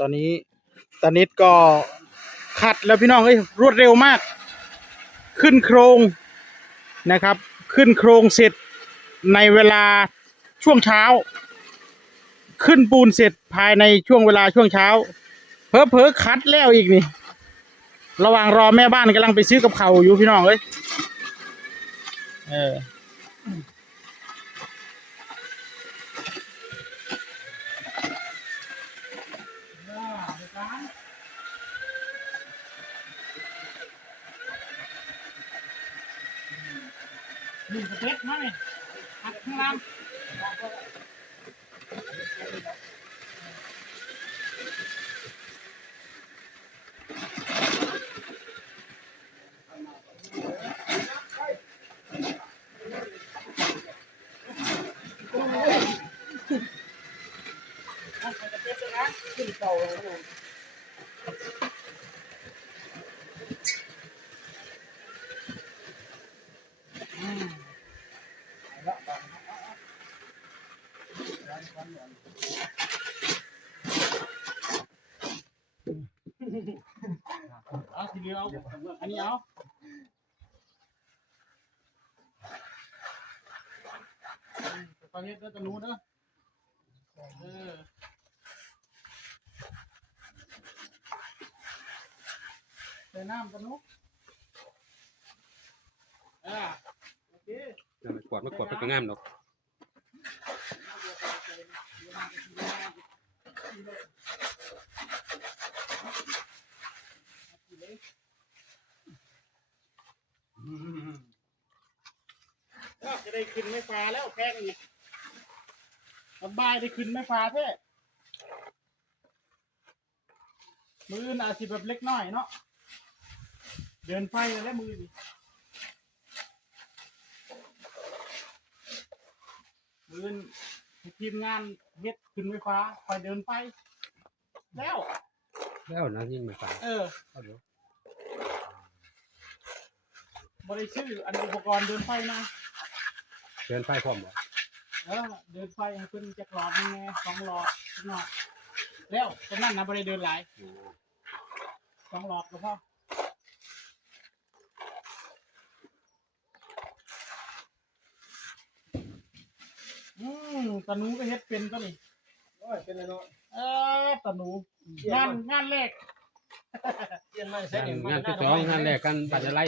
ตอนนี้ตานิดก็ขัดแล้วพี่น้องเอ้ยรวดเร็วมากขึ้นโครงนะครับขึ้นโครงเสร็จในเวลาช่วงเช้าขึ้นปูนเสร็จภายในช่วงเวลาช่วงเช้าเผลอๆคัดแล้วอีกนี่ระหว่างรอแม่บ้านกำลังไปซื้อกับเขาวอยู่พี่น้องเอ้ยเออหนึ่งสเต็ปนะนี่อัดข้างล่างสเต็ปเลยนะขึ้นเก่าเลยครับเอาทีเดียวอันนี้เอาตอนนี้ก็จะรู้นะใส่น้ำกันนุ๊กโอเคไม่กวาดไม่กวาดไปก็งามดอกจะได้ขึ้นไม่ฟ้าแล้วแค่นี้สบายได้ขึ้นไม่ฟ้าแท้มืออาจจะแบบเล็กน้อยเนาะเดินไฟแล้วมือทีมงานเฮ็ดขึ้นไฟฟ้าคอยเดินไฟแล้วนะยิ่งไม่ฟังบริชื่ออันอุปกรณ์เดินไฟนะเดินไฟพร้อมบ่เดินไฟให้ขึ้นจากหลอดนึงแน่2 หลอดเนาะแล้วตรงนั้นนะบริเดินหลาย2 หลอดก็พอตะหนูก็เฮ็ดเป็นตัวนี้เป็นอะไรเนาะตะหนูงานแรกงานที่2งานแรกกันบัตรอะไร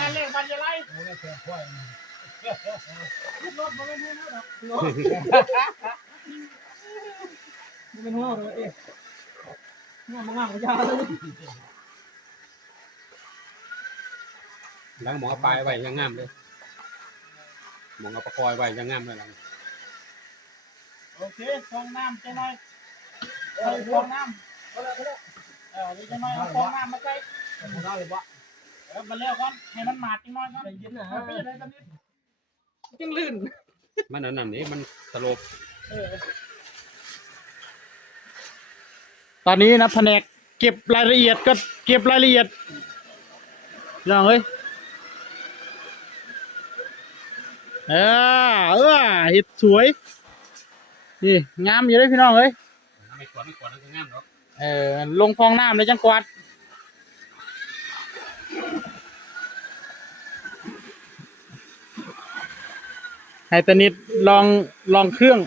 งานแรกบัตรอะไรรถบ่เป็นหัวดอกรถบ่เป็นหัวดอกงามบ่ยาวเลยหลังหมอปลายไว้ยังงามเลยหมอเอาประคอยไว้ยังงามเลยหลังโอเคฟองน้ำจะน้อยฟองน้ำนี่จะน้อยเอาฟองน้ำมาใส่ได้เลยวะมาเร็วก่อนให้มันหมาดจังน้อยก่อนเย็นนะไม่ได้ตอนนี้จังลื่นมันนั่นนี่มันสลบตอนนี้นะแผนกเก็บรายละเอียดก็เก็บรายละเอียดอย่างเฮ้ยเห็ดสวยนี่งามอยู่เลยพี่น้องเอ้ยไม่กวาดแล้วก็งามดอกลงฟองน้ำเลยจังกวาดให้ตานิดลองเครื่อง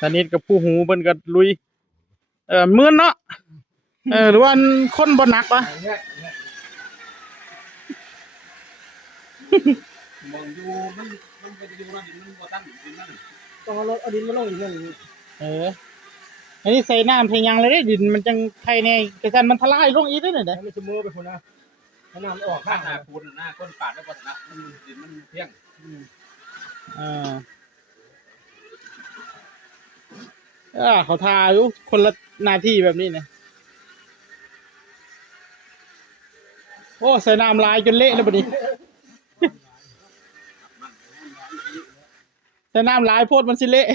ตานิดกับผู้หูเพิ่นก็ลุยมื้นเนาะหรือว่าคนบ่หนักวะมองอยู่มันไปอยู่นั่นมันบ่ตั้งดินนั่นต้องเอาดินมาลงอีกนั่นอันนี้ใส่น้ำใส่ยังเลยได้ดินมันจังไทยในกระสันมันทลายลงอีกได้เนี่ยไม่ชั่วโมงไปคนนะน้ำออกข้างหน้าปูนหน้าก้นปาดแล้วก่อนนะมันดินมันเพียงเขาทาอยู่คนละหน้าที่แบบนี้เนี่ยโอ้ใส่น้ำลายจนเละแล้วบัดนี้ใส่น้ำลายโพดมันสิเละ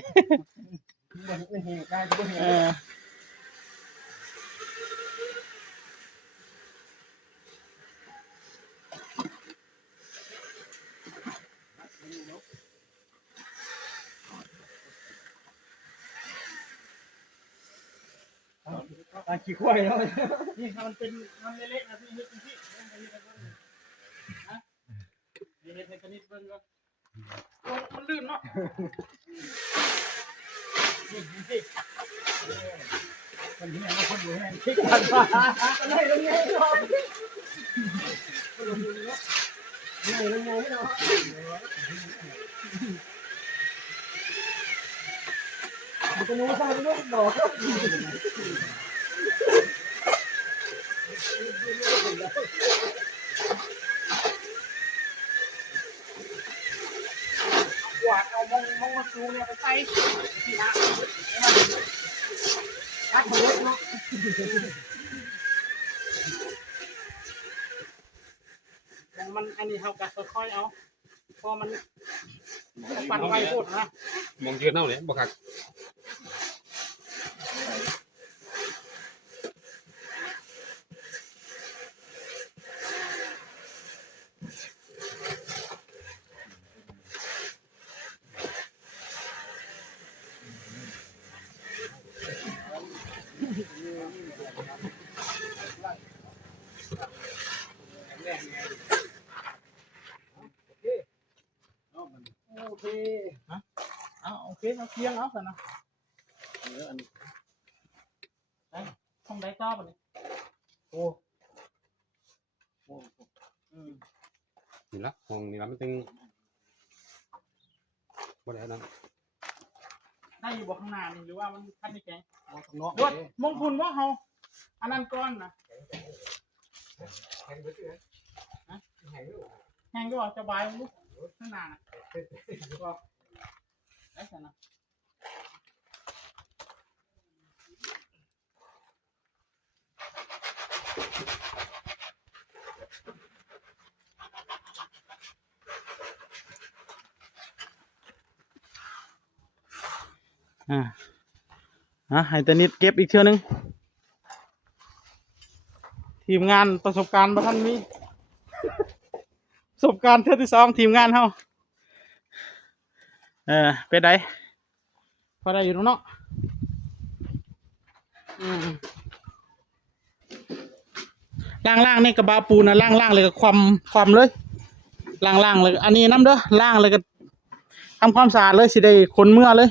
การขี้ควายเนาะ นี่ถ้ามันเป็นมันเละๆนะพี่นี่พี่นะนี่เห็นชนิดเบิ่งก็มันลื่นเนาะนี่สิ มันเหี้ยมันคนอยู่แห้งคิดกันว่าอะไรลงไงเนาะลงเนาะไงลงไงเนาะมันจะนู้นสร้างลูกดอกกวาดเอามองมาซูเนี่ยไปใส่ที่น้ำรักมันเล็กเนาะมันอันนี้เขากัดค่อยๆเอาพอมันปั่นไวโคตรนะ มองยืนเท่าเลยบ่คัก โอเค เอาโอเคเอาเคียงเอาสินะไปห้องใดต่อปะเนี่ยโอ้อืม นี่ละมองนี่ละมันตึงบ่ได้นะ ได้อยู่บอกข้างหน้านี่หรือว่ามันคันไม่แข็ง เอาข้างนอก รถมงคุณว่าเฮาอันนั้นก้อนนะแห้งก็บอกจะบายลูกข้างหน้านะบอกได้สินะให้ตานิดเก็บอีกเทื่อนึงทีมงานประสบการณ์บ่ทันมีประสบการณ์เทื่อที่สองทีมงานเฮาเป็นไดพอได้อยู่ตรงเนาะล่างๆนี่กระบะปูนะล่างๆเลยก็ความเลยล่างๆเลยอันนี้น้ำเด้อล่างเลยก็ทำความสะอาดเลยสิได้ขนเมื่อเลย